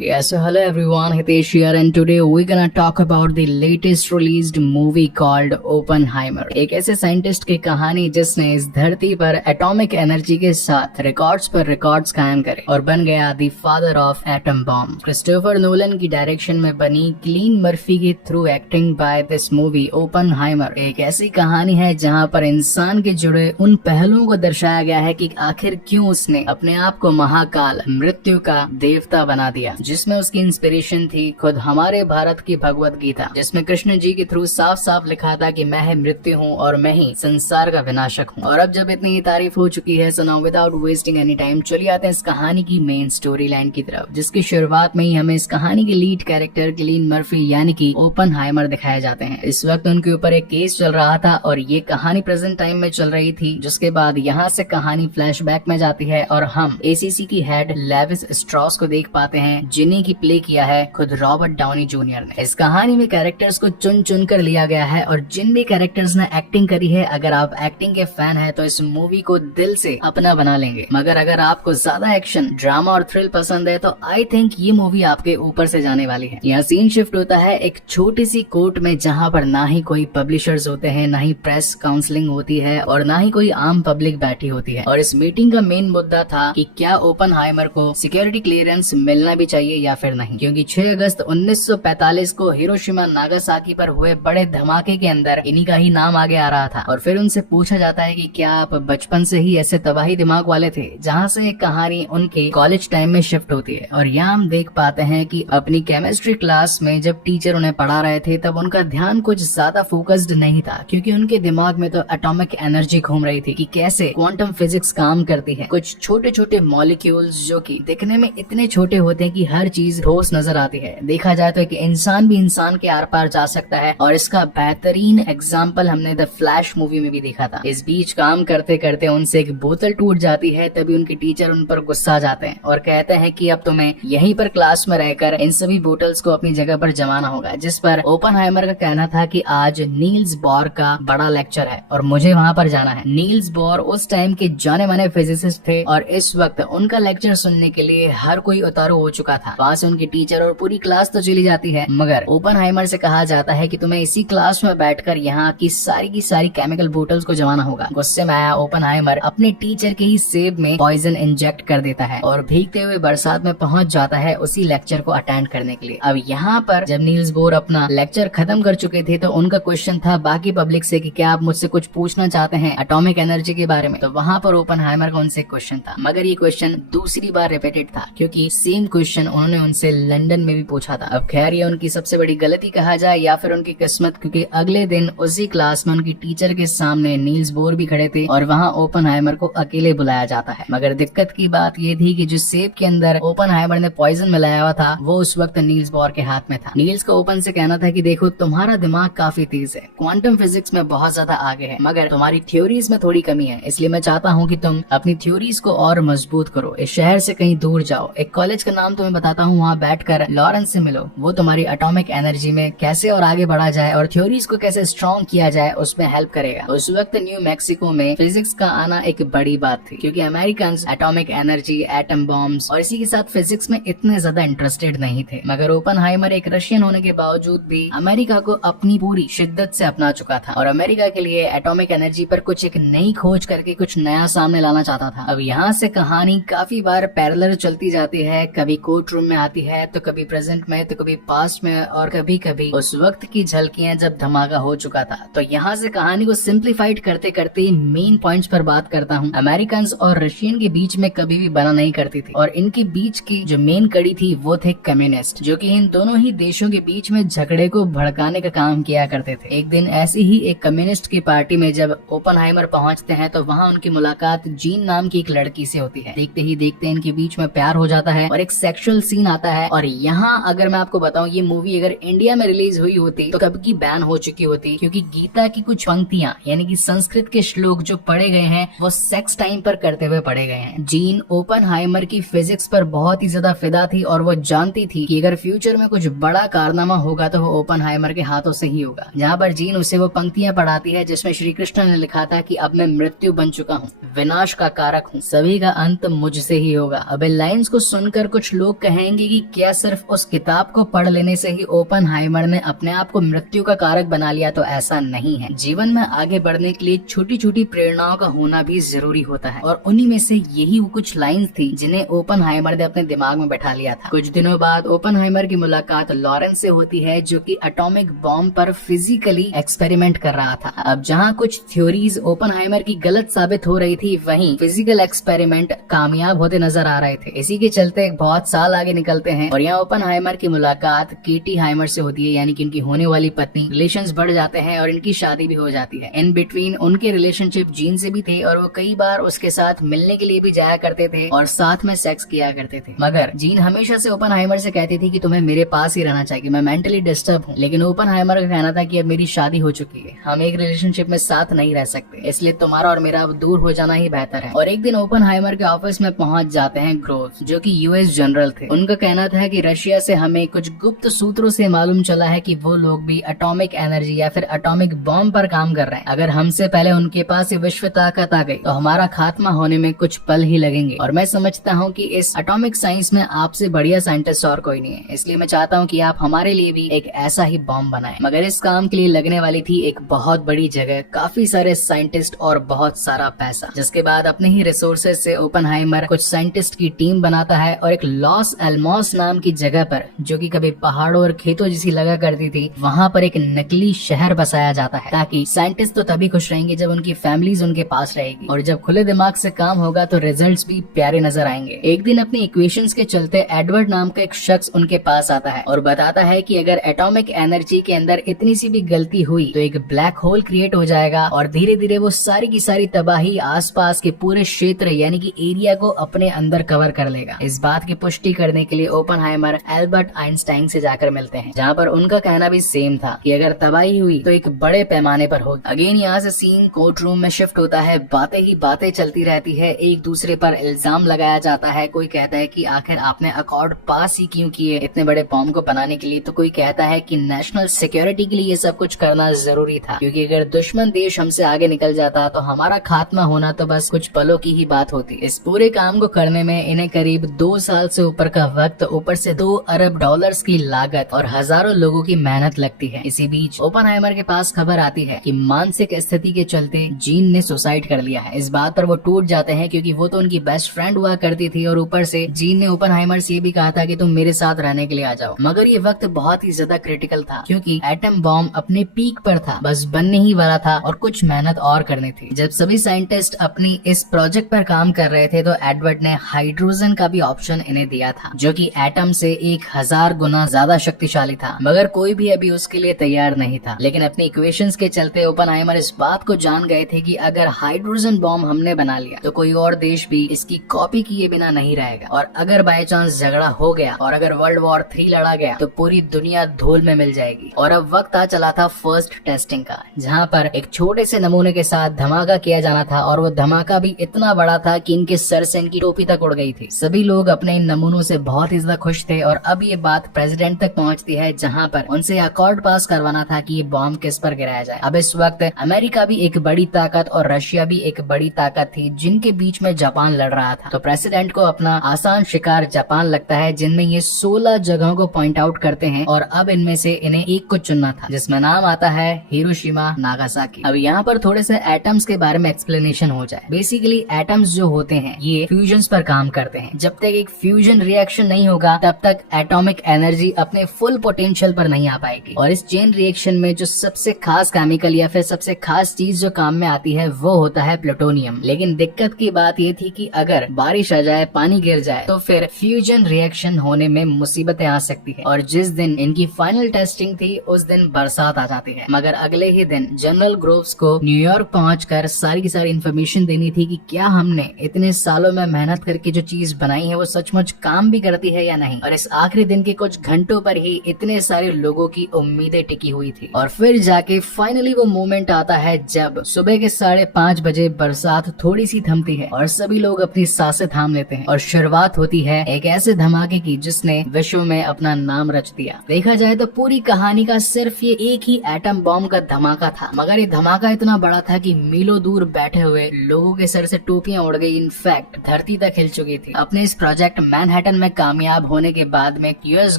Yes, so hello everyone, Hitesh here and today we're gonna talk about the latest released movie called Oppenheimer। एक ऐसे scientist की कहानी जिसने इस धरती पर एटॉमिक एनर्जी के साथ रिकॉर्ड्स पर रिकॉर्ड्स कायम करे और बन गया the father of atom bomb. Christopher Nolan की डायरेक्शन में बनी किलियन मर्फी की through acting by this movie Oppenheimer एक ऐसी कहानी है जहां पर इंसान के जुड़े उन पहलुओं को दर्शाया गया है कि आखिर क्यों उसने अपने आप को महाकाल मृत्यु का देवता बना दिया, जिसमें उसकी इंस्पिरेशन थी खुद हमारे भारत की भगवत गीता, जिसमें कृष्ण जी के थ्रू साफ साफ लिखा था कि मैं ही मृत्यु हूँ और मैं ही संसार का विनाशक हूँ। और अब जब इतनी तारीफ हो चुकी है, so now without wasting any time चलिए आते हैं इस कहानी की मेन स्टोरी लाइन की तरफ, जिसकी शुरुआत में ही हमें इस कहानी के लीड कैरेक्टर किलियन मर्फी यानी कि ओपनहाइमर दिखाए जाते हैं। इस वक्त उनके ऊपर एक केस चल रहा था और ये कहानी प्रेजेंट टाइम में चल रही थी, जिसके बाद यहाँ से कहानी फ्लैशबैक में जाती है और हम एसीसी की हेड लेविस स्ट्रॉस को देख पाते हैं, जिन्हीं की प्ले किया है खुद रॉबर्ट डाउनी जूनियर ने। इस कहानी में कैरेक्टर्स को चुन चुन कर लिया गया है और जिन भी कैरेक्टर्स ने एक्टिंग करी है, अगर आप एक्टिंग के फैन हैं तो इस मूवी को दिल से अपना बना लेंगे। मगर अगर आपको ज्यादा एक्शन, ड्रामा और थ्रिल पसंद है तो आई थिंक ये मूवी आपके ऊपर से जाने वाली है। यहाँ सीन शिफ्ट होता है एक छोटी सी कोर्ट में, जहाँ पर ना ही कोई पब्लिशर्स होते हैं, ना ही प्रेस काउंसलिंग होती है और ना ही कोई आम पब्लिक बैठी होती है। और इस मीटिंग का मेन मुद्दा था कि क्या ओपनहाइमर को सिक्योरिटी क्लियरेंस मिलना भी चाहिए या फिर नहीं, क्योंकि 6 अगस्त 1945 को हिरोशिमा नागासाकी पर हुए बड़े धमाके के अंदर इन्हीं का ही नाम आगे आ रहा था। और फिर उनसे पूछा जाता है कि क्या आप बचपन से ही ऐसे तबाही दिमाग वाले थे, जहाँ से एक कहानी उनके कॉलेज टाइम में शिफ्ट होती है। और यहाँ हम देख पाते हैं कि अपनी केमिस्ट्री क्लास में जब टीचर उन्हें पढ़ा रहे थे तब उनका ध्यान कुछ ज्यादा फोकस्ड नहीं था, क्योंकि उनके दिमाग में तो एटॉमिक एनर्जी घूम रही थी कि कैसे क्वांटम फिजिक्स काम करती है। कुछ छोटे छोटे मॉलिक्यूल्स जो कि दिखने में इतने छोटे होते हैं कि हर चीज ठोस नजर आती है। देखा जाए तो एक इंसान भी इंसान के आर पार जा सकता है और इसका बेहतरीन एग्जाम्पल हमने द फ्लैश मूवी में भी देखा था। इस बीच काम करते करते उनसे एक बोतल टूट जाती है, तभी उनके टीचर उन पर गुस्सा जाते हैं और कहते हैं कि अब तुम्हें यहीं पर क्लास में रहकर इन सभी बोतल्स को अपनी जगह पर जमाना होगा। जिस पर ओपनहाइमर का कहना था कि आज नील्स बोर का बड़ा लेक्चर है और मुझे वहाँ पर जाना है। नील्स बोर उस टाइम के जाने माने फिजिसिस्ट थे और इस वक्त उनका लेक्चर सुनने के लिए हर कोई उतारू हो चुका था। वहाँ से उनके टीचर और पूरी क्लास तो चली जाती है, मगर ओपनहाइमर से कहा जाता है कि तुम्हें इसी क्लास में बैठकर यहाँ की सारी केमिकल बोतल्स को जमाना होगा। गुस्से में आया ओपनहाइमर अपने टीचर के ही सेब में पॉइजन इंजेक्ट कर देता है और भीगते हुए बरसात में पहुंच जाता है उसी लेक्चर को अटेंड करने के लिए। अब यहाँ पर जब नील्स बोर अपना लेक्चर खत्म कर चुके थे तो उनका क्वेश्चन था बाकी पब्लिक से कि क्या आप मुझसे कुछ पूछना चाहते हैं एटॉमिक एनर्जी के बारे में। तो वहाँ पर ओपनहाइमर का उनसे क्वेश्चन था, मगर ये क्वेश्चन दूसरी बार रिपीटेड था, क्योंकि सेम क्वेश्चन उन्होंने उनसे लंदन में भी पूछा था। अब खैर ये उनकी सबसे बड़ी गलती कहा जाए या फिर उनकी किस्मत, क्योंकि अगले दिन उसी क्लास में उनकी टीचर के सामने नील्स बोर भी खड़े थे और वहाँ ओपनहाइमर को अकेले बुलाया जाता है। मगर दिक्कत की बात ये थी कि जो सेब के अंदर ओपनहाइमर ने पॉइजन मिलाया हुआ था वो उस वक्त नील्स बोर के हाथ में था। नील्स को ओपन से कहना था कि देखो तुम्हारा दिमाग काफी तेज है, क्वांटम फिजिक्स में बहुत ज्यादा आगे है, मगर तुम्हारी थ्योरीज में थोड़ी कमी है, इसलिए मैं चाहता हूँ कि तुम अपनी थ्योरीज को और मजबूत करो, इस शहर से कहीं दूर जाओ, एक कॉलेज का नाम तुम्हें बताता हूँ, वहाँ बैठकर लॉरेंस से मिलो, वो तुम्हारी एटॉमिक एनर्जी में कैसे और आगे बढ़ा जाए और थ्योरीज को कैसे स्ट्रॉन्ग किया जाए उसमें हेल्प करेगा। उस वक्त न्यू मैक्सिको में फिजिक्स का आना एक बड़ी बात थी, क्योंकि American atomic energy, atom bombs और इसी के साथ फिजिक्स में इतने ज्यादा इंटरेस्टेड नहीं थे। मगर ओपनहाइमर एक रशियन होने के बावजूद भी अमेरिका को अपनी पूरी शिद्दत से अपना चुका था और अमेरिका के लिए एटॉमिक एनर्जी पर कुछ एक नई खोज करके कुछ नया सामने लाना चाहता था। अब यहाँ से कहानी काफी बार पैरेलल चलती जाती है, कभी कोर्ट रूम में आती है तो कभी प्रेजेंट में तो कभी पास्ट में और कभी कभी उस वक्त की झलकियां जब धमाका हो चुका था। तो यहाँ से कहानी को सिंप्लीफाइड करते करते मेन पॉइंट्स पर बात करता हूँ। अमेरिकन और रशियन के बीच में कभी भी बना नहीं करती थी और इनके बीच की जो मेन कड़ी थी वो थे कम्युनिस्ट, जो कि इन दोनों ही देशों के बीच में झगड़े को भड़काने का काम किया करते थे। एक दिन ऐसी ही एक कम्युनिस्ट की पार्टी में जब ओपनहाइमर पहुंचते हैं तो वहाँ उनकी मुलाकात जीन नाम की एक लड़की से होती है। देखते ही देखते इनके बीच में प्यार हो जाता है और एक सेक्सुअल सीन आता है। और यहाँ अगर मैं आपको बताऊं, ये मूवी अगर इंडिया में रिलीज हुई होती तो कब की बैन हो चुकी होती, क्योंकि गीता की कुछ पंक्तियां यानी कि संस्कृत के श्लोक जो पढ़े गए हैं वो सेक्स टाइम पर करते हुए पढ़े गए हैं। जीन ओपनहाइमर की फिजिक्स पर बहुत ही ज्यादा फिदा थी और वो जानती थी कि अगर फ्यूचर में कुछ बड़ा कारनामा होगा तो वो ओपनहाइमर के हाथों से ही होगा। जहाँ पर जीन उसे वो पंक्तियां पढ़ाती है जिसमें श्री कृष्ण ने लिखा था कि अब मैं मृत्यु बन चुका हूँ, विनाश का कारक हूँ, सभी का अंत मुझसे ही होगा। अब इन लाइन्स को सुनकर कुछ लोग कहेंगे कि क्या सिर्फ उस किताब को पढ़ लेने से ही ओपनहाइमर ने अपने आप को मृत्यु का कारक बना लिया, तो ऐसा नहीं है। जीवन में आगे बढ़ने के लिए छोटी छोटी प्रेरणाओं का होना भी जरूरी होता है, और उन्हीं में से यही वो कुछ लाइंस थी जिन्हें ओपनहाइमर ने अपने दिमाग में बैठा लिया था। कुछ दिनों बाद ओपनहाइमर की मुलाकात लॉरेंस से होती है, जो कि एटॉमिक बॉम्ब पर फिजिकली एक्सपेरिमेंट कर रहा था। अब जहाँ कुछ थ्योरीज ओपनहाइमर की गलत साबित हो रही थी, वहीं फिजिकल एक्सपेरिमेंट कामयाब होते नजर आ रहे थे। इसी के चलते बहुत साल आगे निकलते हैं और यहाँ ओपनहाइमर की मुलाकात केटी हाइमर से होती है, यानी कि इनकी होने वाली पत्नी। रिलेशंस बढ़ जाते हैं और इनकी शादी भी हो जाती है। इन बिटवीन उनके रिलेशनशिप जीन से भी थे और वो कई बार उसके साथ मिलने के लिए भी जाया करते थे और साथ में सेक्स किया करते थे। मगर जीन हमेशा से ओपनहाइमर से कहती थी कि तुम्हें मेरे पास ही रहना चाहिए, मैं मेंटली डिस्टर्ब हूँ। लेकिन ओपनहाइमर का कहना था कि अब मेरी शादी हो चुकी है, हम एक रिलेशनशिप में साथ नहीं रह सकते, इसलिए तुम्हारा और मेरा अब दूर हो जाना ही बेहतर है। और एक दिन ओपनहाइमर के ऑफिस में पहुंच जाते हैं ग्रोव्स, जो कि यूएस जनरल थे। उनका कहना था कि रशिया से हमें कुछ गुप्त सूत्रों से मालूम चला है कि वो लोग भी एटॉमिक एनर्जी या फिर एटॉमिक बॉम्ब पर काम कर रहे हैं। अगर हमसे पहले उनके पास ये विश्व ताकत आ गई तो हमारा खात्मा होने में कुछ पल ही लगेंगे। और मैं समझता हूँ कि इस एटॉमिक साइंस में आपसे बढ़िया साइंटिस्ट और कोई नहीं है, इसलिए मैं चाहता हूँ कि आप हमारे लिए भी एक ऐसा ही बॉम्ब बनाएं। मगर इस काम के लिए लगने वाली थी एक बहुत बड़ी जगह, काफी सारे साइंटिस्ट और बहुत सारा पैसा। जिसके बाद अपने ही रिसोर्सेज से ओपनहाइमर कुछ साइंटिस्ट की टीम बनाता है और एक लॉस एल्मोस नाम की जगह पर, जो कि कभी पहाड़ों और खेतों जैसी लगा करती थी, वहाँ पर एक नकली शहर बसाया जाता है, ताकि साइंटिस्ट तो तभी खुश रहेंगे जब उनकी फैमिलीज उनके पास रहेगी, और जब खुले दिमाग से काम होगा तो रिजल्ट्स भी प्यारे नजर आएंगे। एक दिन अपनी इक्वेशंस के चलते एडवर्ड नाम का एक शख्स उनके पास आता है और बताता है कि अगर एटॉमिक एनर्जी के अंदर इतनी सी भी गलती हुई तो एक ब्लैक होल क्रिएट हो जाएगा और धीरे धीरे वो सारी की सारी तबाही आसपास के पूरे क्षेत्र यानी कि एरिया को अपने अंदर कवर कर लेगा। इस बात की पुष्टि करने के लिए ओपनहाइमर एल्बर्ट आइंस्टाइन से जाकर मिलते हैं, जहाँ पर उनका कहना भी सेम था कि अगर तबाही हुई तो एक बड़े पैमाने पर हो। अगेन यहाँ से सीन कोर्ट रूम में शिफ्ट होता है। बातें ही बातें चलती रहती है, एक दूसरे पर इल्जाम लगाया जाता है। कोई कहता है कि आखिर आपने अकॉर्ड पास ही क्यों किए इतने बड़े बॉम्ब को बनाने के लिए, तो कोई कहता है कि नेशनल सिक्योरिटी के लिए ये सब कुछ करना जरूरी था, क्योंकि अगर दुश्मन देश हमसे आगे निकल जाता तो हमारा खात्मा होना तो बस कुछ पलों की ही बात होती। इस पूरे काम को करने में इन्हें करीब 2 साल से ऊपर का वक्त, ऊपर से 2 अरब डॉलर्स की लागत और हजारों लोगों की मेहनत लगती है। इसी बीच ओपनहाइमर के पास खबर आती है कि मानसिक स्थिति के चलते जीन ने सुसाइड कर लिया है। इस बात पर वो टूट जाते हैं, क्योंकि वो तो उनकी बेस्ट फ्रेंड हुआ करती थी और ऊपर से जीन ने ओपनहाइमर से ये भी कहा था कि तुम मेरे साथ रहने के लिए आ जाओ। मगर ये वक्त बहुत ही ज्यादा क्रिटिकल था, क्योंकि एटम बॉम्ब अपने पीक पर था, बस बनने ही वाला था और कुछ मेहनत और करनी थी। जब सभी साइंटिस्ट अपनी इस प्रोजेक्ट पर काम कर रहे थे तो एडवर्ड ने हाइड्रोजन का भी ऑप्शन इन्हें दिया था, जो कि एटम से 1000 गुना ज्यादा शक्तिशाली था। मगर कोई भी अभी उसके लिए तैयार नहीं था। लेकिन अपनी इक्वेशंस के चलते ओपनहाइमर इस बात को जान गए थे कि अगर हाइड्रोजन बॉम्ब हमने बना लिया तो कोई और देश भी इसकी कॉपी किए बिना नहीं रहेगा, और अगर बाय चांस झगड़ा हो गया और अगर वर्ल्ड वॉर 3 लड़ा गया तो पूरी दुनिया धूल में मिल जाएगी। और अब वक्त आ चला था फर्स्ट टेस्टिंग का, जहाँ पर एक छोटे से नमूने के साथ धमाका किया जाना था, और वो धमाका भी इतना बड़ा था कि इनके सर से इनकी टोपी तक उड़ गई थी। सभी लोग अपने इन नमूनों से बहुत ही ज्यादा खुश थे, और अब ये बात प्रेसिडेंट तक पहुंचती है, जहां पर उनसे अकॉर्ड पास करवाना था कि ये बॉम्ब किस पर गिराया जाए। अब इस वक्त अमेरिका भी एक बड़ी ताकत और रशिया भी एक बड़ी ताकत थी, जिनके बीच में जापान लड़ रहा था। तो प्रेसिडेंट को अपना आसान शिकार जापान लगता है, जिनमें ये 16 जगहों को पॉइंट आउट करते हैं, और अब इनमें से इन्हें एक को चुनना था, जिसमें नाम आता है हिरोशिमा नागासाकी। अब यहाँ पर थोड़े से एटम्स के बारे में एक्सप्लेनेशन हो जाए। बेसिकली एटम्स जो होते हैं ये फ्यूजन्स पर काम करते हैं। जब तक एक फ्यूजन रिएक्शन नहीं होगा तब तक एटॉमिक एनर्जी अपने फुल पोटेंशियल पर नहीं आ पाएगी। और इस चेन रिएक्शन में जो सबसे खास केमिकल या फिर सबसे खास चीज जो काम में आती है वो होता है प्लूटोनियम। लेकिन दिक्कत की बात ये थी कि अगर बारिश आ जाए, पानी गिर जाए, तो फिर फ्यूजन रिएक्शन होने में मुसीबतें आ सकती है। और जिस दिन इनकी फाइनल टेस्टिंग थी उस दिन बरसात आ जाती है। मगर अगले ही दिन जनरल ग्रोव्स को न्यूयॉर्क पहुंचकर सारी की सारी इन्फॉर्मेशन देनी थी कि क्या हमने इतने सालों में मेहनत करके जो चीज बनाई है वो सचमुच काम भी करती है या नहीं। और इस आखिरी दिन के कुछ घंटों पर ही इतने सारे लोगों की उम्मीदें टिकी हुई थी। और फिर जाके फाइनली वो मोमेंट आता है जब सुबह के 5:30 बजे बरसात थोड़ी सी थमती है और सभी लोग अपनी सांसें थाम लेते हैं, और शुरुआत होती है एक ऐसे धमाके की जिसने विश्व में अपना नाम रच दिया। देखा जाए तो पूरी कहानी का सिर्फ ये एक ही एटम बॉम्ब का धमाका था, मगर ये धमाका इतना बड़ा था कि मीलों दूर बैठे हुए लोगों के सर से टोपियां उड़ गई। इनफैक्ट धरती तक हिल चुकी थी। अपने इस प्रोजेक्ट मैनहट्टन मैनहट्टन में कामयाब होने के बाद में यूएस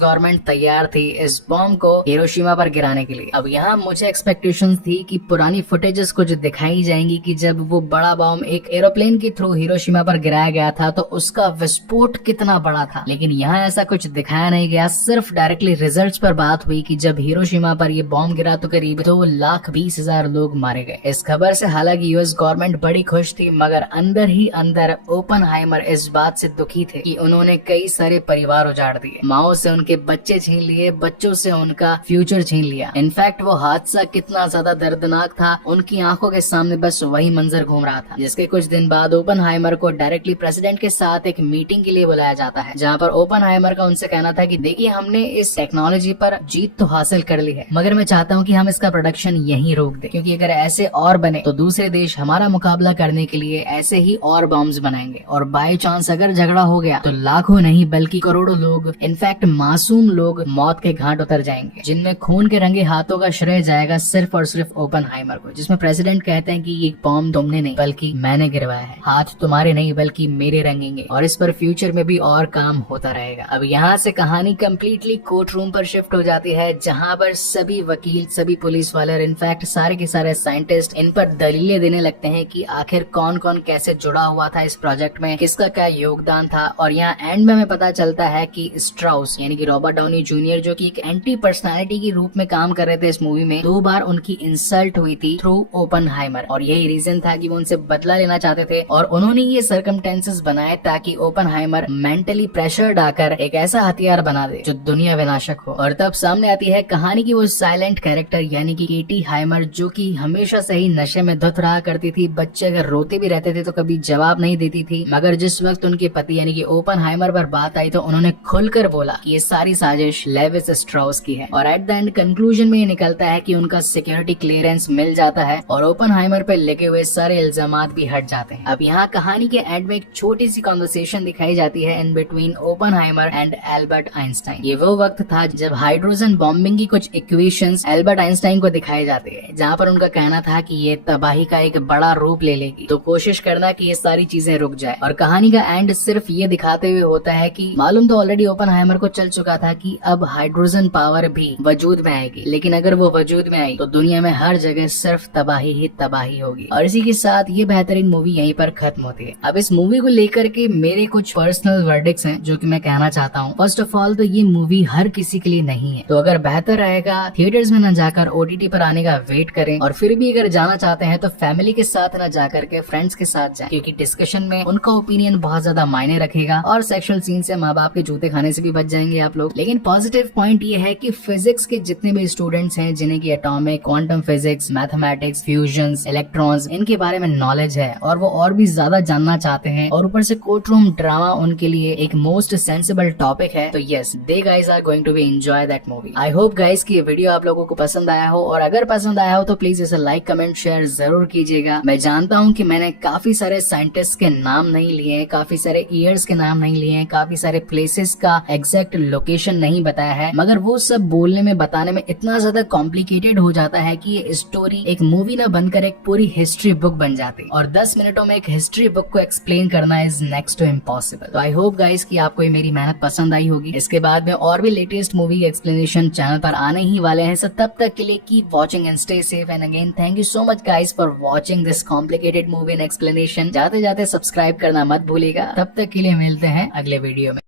गवर्नमेंट तैयार थी इस बॉम्ब को हिरोशिमा पर गिराने के लिए। अब यहाँ मुझे एक्सपेक्टेशंस थी कि पुरानी फुटेजेस कुछ दिखाई जाएंगी कि जब वो बड़ा बॉम्ब एक एरोप्लेन के थ्रू हिरोशिमा पर गिराया गया था तो उसका विस्फोट कितना बड़ा था, लेकिन यहाँ ऐसा कुछ दिखाया नहीं गया। सिर्फ डायरेक्टली रिजल्ट्स पर बात हुई कि जब हिरोशिमा पर ये बॉम्ब गिरा तो करीब 2,20,000 लोग मारे गए। इस खबर से हालांकि यूएस गवर्नमेंट बड़ी खुश थी, मगर अंदर ही अंदर ओपनहाइमर इस बात से दुखी थे कि उन्होंने कई सारे परिवार उजाड़ दिए, माओ से उनके बच्चे छीन लिए, बच्चों से उनका फ्यूचर छीन लिया। इनफैक्ट वो हादसा कितना ज्यादा दर्दनाक था, उनकी आंखों के सामने बस वही मंजर घूम रहा था। जिसके कुछ दिन बाद ओपनहाइमर को डायरेक्टली प्रेसिडेंट के साथ एक मीटिंग के लिए बुलाया जाता है, जहाँ पर ओपनहाइमर का उनसे कहना था कि देखिए हमने इस टेक्नोलॉजी पर जीत तो हासिल कर ली है, मगर मैं चाहता हूँ कि हम इसका प्रोडक्शन यहीं रोक दें, क्योंकि अगर ऐसे और बने तो दूसरे देश हमारा मुकाबला करने के लिए ऐसे ही और बॉम्ब्स बनाएंगे, और बाय चांस अगर झगड़ा हो गया तो लाखों नहीं बल्कि करोड़ों लोग, इनफैक्ट मासूम लोग मौत के घाट उतर जाएंगे, जिनमें खून के रंगे हाथों का श्रेय जाएगा सिर्फ और सिर्फ ओपनहाइमर को। जिसमें प्रेसिडेंट कहते हैं कि ये बॉम्ब तुमने नहीं बल्कि मैंने गिरवाया है, हाथ तुम्हारे नहीं बल्कि मेरे रंगेंगे, और इस पर फ्यूचर में भी और काम होता रहेगा। अब यहाँ से कहानी कम्प्लीटली कोर्ट रूम पर शिफ्ट हो जाती है, जहाँ पर सभी वकील, सभी पुलिस वाले और इनफैक्ट सारे के सारे साइंटिस्ट इन पर दलीलें देने लगते हैं कि आखिर कौन कौन कैसे जुड़ा हुआ था इस प्रोजेक्ट में, किसका क्या योगदान था। और यहाँ एंड में हमें पता चलता है कि स्ट्राउस यानी कि रॉबर्ट डाउनी जूनियर, जो कि एक एंटी पर्सनालिटी के रूप में काम कर रहे थे इस मूवी में, 2 बार उनकी इंसल्ट हुई थी थ्रू ओपनहाइमर, और यही रीजन था कि वो उनसे बदला लेना चाहते थे, और उन्होंने ये सर्कमस्टेंसेस बनाए ताकि ओपनहाइमर मेंटली प्रेशर डालकर एक ऐसा हथियार बना दे जो दुनिया विनाशक हो। और तब सामने आती है कहानी की वो साइलेंट कैरेक्टर यानी कि केटी हाइमर, जो कि हमेशा से ही नशे में धुत रहा करती थी। बच्चे अगर रोते भी रहते थे तो कभी जवाब नहीं देती थी, मगर जिस वक्त उनके पति यानी कि ओपनहाइमर पर बात आई तो उन्होंने खुलकर बोला कि ये सारी साजिश लेविस स्ट्राउस की है। और एट द एंड कंक्लूजन में ये निकलता है कि उनका सिक्योरिटी क्लियरेंस मिल जाता है और ओपनहाइमर पे लगे हुए सारे इल्जामात भी हट जाते हैं। अब यहाँ कहानी के एंड में एक छोटी सी कॉन्वर्सेशन दिखाई जाती है in between Oppenheimer and Albert Einstein. ये वो वक्त था जब हाइड्रोजन बॉम्बिंग की कुछ इक्वेशंस एल्बर्ट आइंस्टाइन को दिखाई जाती है, जहाँ पर उनका कहना था कि ये तबाही का एक बड़ा रूप ले लेगी, तो कोशिश करना कि ये सारी चीजें रुक जाए। और कहानी का एंड सिर्फ ये दिखाते हुए होता है कि मालूम तो ऑलरेडी ओपनहाइमर को चल चुका था कि अब हाइड्रोजन पावर भी वजूद में आएगी, लेकिन अगर वो वजूद में आई तो दुनिया में हर जगह सिर्फ तबाही ही तबाही होगी। और इसी के साथ ये बेहतरीन मूवी यहीं पर खत्म होती है। अब इस मूवी को लेकर के मेरे कुछ पर्सनल वर्डिक्ट्स हैं जो कि मैं कहना चाहता हूँ। फर्स्ट ऑफ ऑल तो ये मूवी हर किसी के लिए नहीं है, तो अगर बेहतर रहेगा थिएटर्स में न जाकर ओटीटी पर आने का वेट करें, और फिर भी अगर जाना चाहते हैं तो फैमिली के साथ न जाकर के फ्रेंड्स के साथ जाएं, क्योंकि डिस्कशन में उनका ओपिनियन बहुत ज्यादा मायने रखेगा, और सेक्सुअल सीन से माँ बाप के जूते खाने से भी बच जाएंगे आप लोग। लेकिन पॉजिटिव पॉइंट ये है कि फिजिक्स के जितने भी स्टूडेंट्स हैं जिन्हें की atomic, quantum physics, mathematics, fusions, electrons, इनके बारे में नॉलेज है और वो और भी ज्यादा जानना चाहते हैं, और ऊपर से कोर्ट रूम ड्रामा उनके लिए एक मोस्ट सेंसिबल टॉपिक है, तो yes they guys are going to be enjoy that movie. I hope guys कि ये वीडियो आप लोगों को पसंद आया हो, और अगर पसंद आया हो तो प्लीज इसे लाइक, कमेंट, शेयर जरूर कीजिएगा। मैं जानता हूँ कि मैंने काफी सारे साइंटिस्ट के नाम नहीं लिए हैं, काफी सारे ईयर्स के नाम नहीं लिए हैं, काफी सारे प्लेसेस का एग्जैक्ट लोकेशन नहीं बताया है, मगर वो सब बोलने में, बताने में इतना ज्यादा कॉम्प्लिकेटेड हो जाता है कि ये स्टोरी एक मूवी ना बनकर एक पूरी हिस्ट्री बुक बन जाती, और 10 मिनटों में एक हिस्ट्री बुक को एक्सप्लेन करना इज नेक्स्ट टू इम्पॉसिबल। तो आई होप गाइस कि आपको ये मेरी मेहनत पसंद आई होगी। इसके बाद में और भी लेटेस्ट मूवी एक्सप्लेनेशन चैनल पर आने ही वाले हैं, तब तक के लिए keep watching and stay safe, and again thank you so much guys for watching this complicated movie and explanation. जाते जाते सब्सक्राइब करना मत भूलिएगा। तब तक के लिए मिलते हैं अगले वीडियो में।